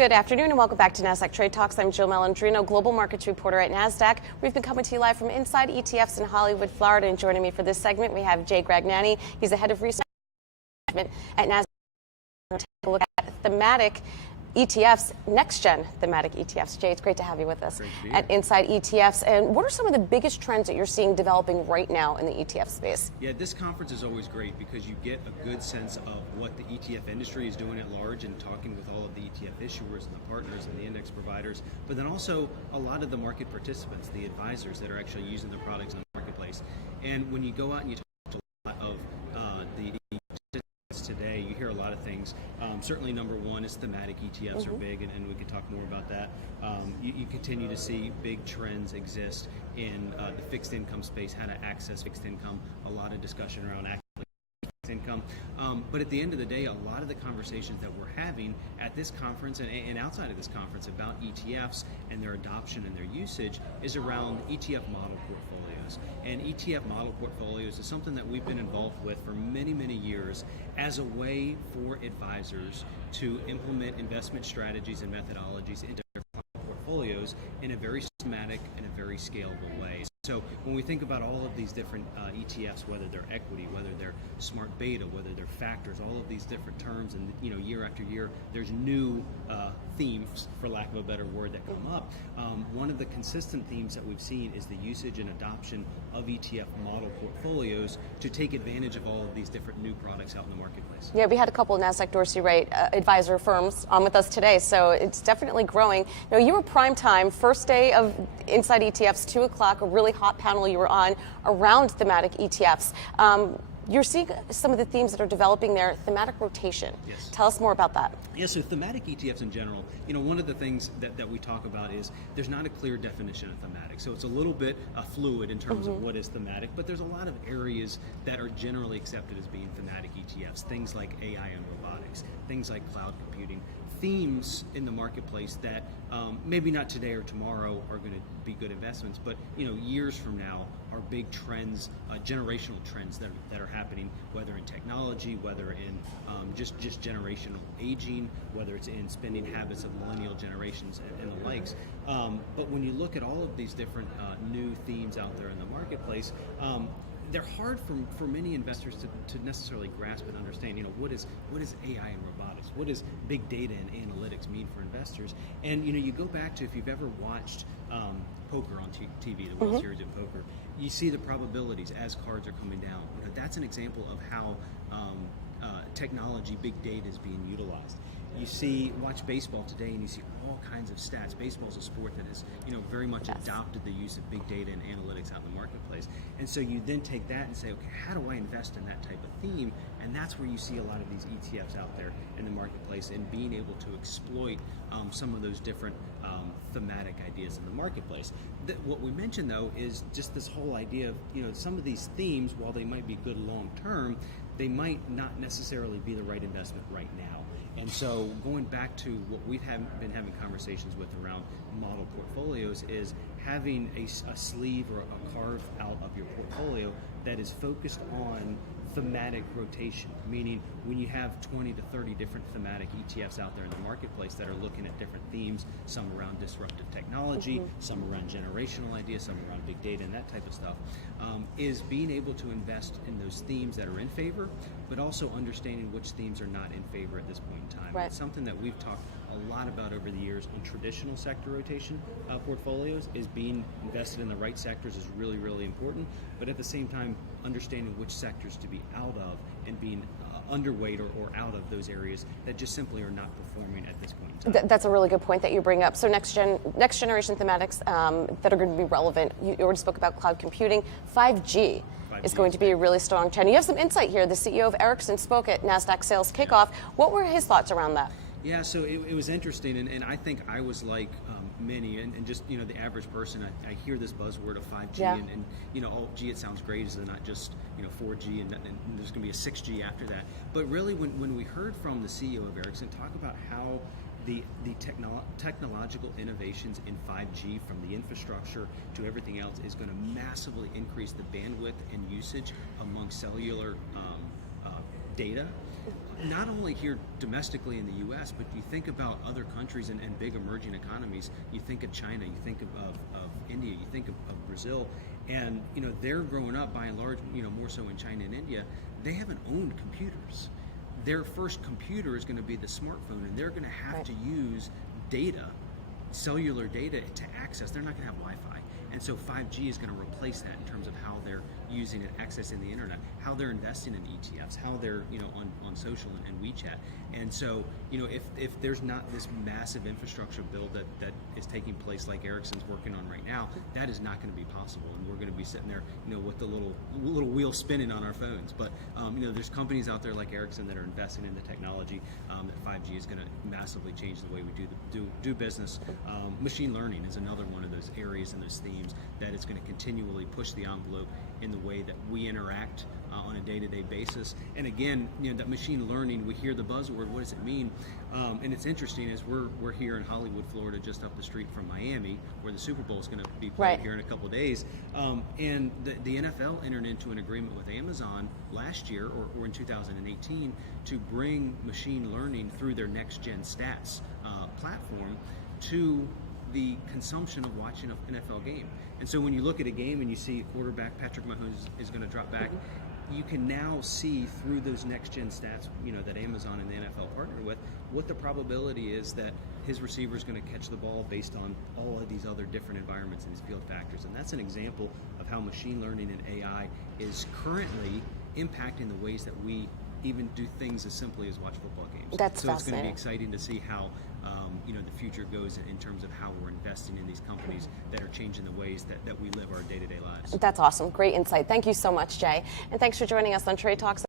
Good afternoon and welcome back to Nasdaq Trade Talks. I'm Jill Malandrino, global markets reporter at Nasdaq. We've been coming to you live from Inside ETFs in Hollywood, Florida. And joining me for this segment, we have Jay Gragnani. He's the head of research management at Nasdaq. We'll take a look at thematic ETFs, next-gen thematic ETFs. Jay, it's great to have you with us at Inside ETFs. And what are some of the biggest trends that you're seeing developing right now in the ETF space? Yeah, this conference is always great because you get a good sense of what the ETF industry is doing at large and talking with all of the ETF issuers and the partners and the index providers, but then also a lot of the market participants, the advisors that are actually using the products in the marketplace. And when you go out and you talk to a lot of the today, you hear a lot of things. Certainly number one is thematic ETFs are big, and we could talk more about that. You continue to see big trends exist in the fixed income space, how to access fixed income, a lot of discussion around fixed income. But at the end of the day, a lot of the conversations that we're having at this conference and outside of this conference about ETFs and their adoption and their usage is around ETF model portfolios. And ETF model portfolios is something that we've been involved with for many, many years as a way for advisors to implement investment strategies and methodologies into their portfolios in a very systematic and a very scalable way. So when we think about all of these different ETFs, whether they're equity, whether they're smart beta, whether they're factors, all of these different terms, and year after year, there's new themes, for lack of a better word, that come up. One of the consistent themes that we've seen is the usage and adoption of ETF model portfolios to take advantage of all of these different new products out in the marketplace. Yeah, we had a couple of Nasdaq Dorsey Wright advisor firms on with us today, so it's definitely growing. You were prime time, first day of Inside ETFs, 2 o'clock, a really hot panel you were on around thematic ETFs. You're seeing some of the themes that are developing there, thematic rotation. Yes. Tell us more about that. Yeah, so thematic ETFs in general, one of the things that we talk about is there's not a clear definition of thematic. So it's a little bit fluid in terms of what is thematic, but there's a lot of areas that are generally accepted as being thematic ETFs, things like AI and robotics, things like cloud computing, themes in the marketplace that maybe not today or tomorrow are going to be good investments, but years from now are big trends, generational trends that are happening, whether in technology, whether in just generational aging, whether it's in spending habits of millennial generations and the likes. But when you look at all of these different new themes out there in the marketplace, they're hard for many investors to necessarily grasp and understand, what is AI and robotics? What does big data and analytics mean for investors? And, you go back to, if you've ever watched poker on TV, the World Series of Poker, you see the probabilities as cards are coming down. That's an example of how technology, big data is being utilized. You watch baseball today and you see all kinds of stats. Baseball is a sport that has, very much adopted the use of big data and analytics out in the marketplace. And so you then take that and say, okay, how do I invest in that type of theme? And that's where you see a lot of these ETFs out there in the marketplace and being able to exploit some of those different thematic ideas in the marketplace. What we mentioned, though, is just this whole idea of, some of these themes, while they might be good long term, they might not necessarily be the right investment right now. And so going back to what we've been having conversations with around model portfolios is having a sleeve or a carve out of your portfolio that is focused on thematic rotation, meaning when you have 20 to 30 different thematic ETFs out there in the marketplace that are looking at different themes, some around disruptive technology, some around generational ideas, some around big data and that type of stuff, is being able to invest in those themes that are in favor, but also understanding which themes are not in favor at this point in time. Right. It's something that we've talked a lot about over the years on traditional sector rotation portfolios. Is being invested in the right sectors is really, really important, but at the same time, understanding which sectors to be out of and being underweight or out of those areas that just simply are not performing at this point in time. That's a really good point that you bring up. So next generation thematics that are going to be relevant. You already spoke about cloud computing. 5G is going to be a really strong trend. You have some insight here. The CEO of Ericsson spoke at Nasdaq Sales Kickoff. What were his thoughts around that? Yeah, so it was interesting, and I think I was like many, and just the average person. I hear this buzzword of 5G, and oh, gee, it sounds great. Is it not just 4G, and there's going to be a 6G after that? But really, when we heard from the CEO of Ericsson talk about how the technological innovations in 5G, from the infrastructure to everything else, is going to massively increase the bandwidth and usage among cellular data, not only here domestically in the U.S., but you think about other countries and big emerging economies. You think of China, you think of India, you think of Brazil, and they're growing up by and large, more so in China and India. They haven't owned computers. Their first computer is going to be the smartphone, and they're going to have to use data, cellular data, to access. They're not going to have Wi-Fi. And so 5G is going to replace that in terms of how they're using it, accessing the internet, how they're investing in ETFs, how they're on social and WeChat. And so if there's not this massive infrastructure build that is taking place like Ericsson's working on right now, that is not going to be possible. And we're going to be sitting there with the little wheel spinning on our phones. But there's companies out there like Ericsson that are investing in the technology that 5G is going to massively change the way we do business. Machine learning is another one of those areas and those themes that is going to continually push the envelope in the way that we interact on a day-to-day basis. And again, that machine learning, we hear the buzzword, what does it mean? And it's interesting as we're here in Hollywood, Florida, just up the street from Miami, where the Super Bowl is going to be played here in a couple of days. And the NFL entered into an agreement with Amazon last year, or in 2018, to bring machine learning through their next-gen stats platform to the consumption of watching an NFL game. And so when you look at a game and you see a quarterback, Patrick Mahomes is going to drop back, you can now see through those next-gen stats, that Amazon and the NFL partner with, what the probability is that his receiver is going to catch the ball based on all of these other different environments and these field factors. And that's an example of how machine learning and AI is currently impacting the ways that we even do things as simply as watch football games. That's so it's going to be fascinating. exciting to see how the future goes in terms of how we're investing in these companies that are changing the ways that we live our day-to-day lives. That's awesome. Great insight. Thank you so much, Jay. And thanks for joining us on Trade Talks.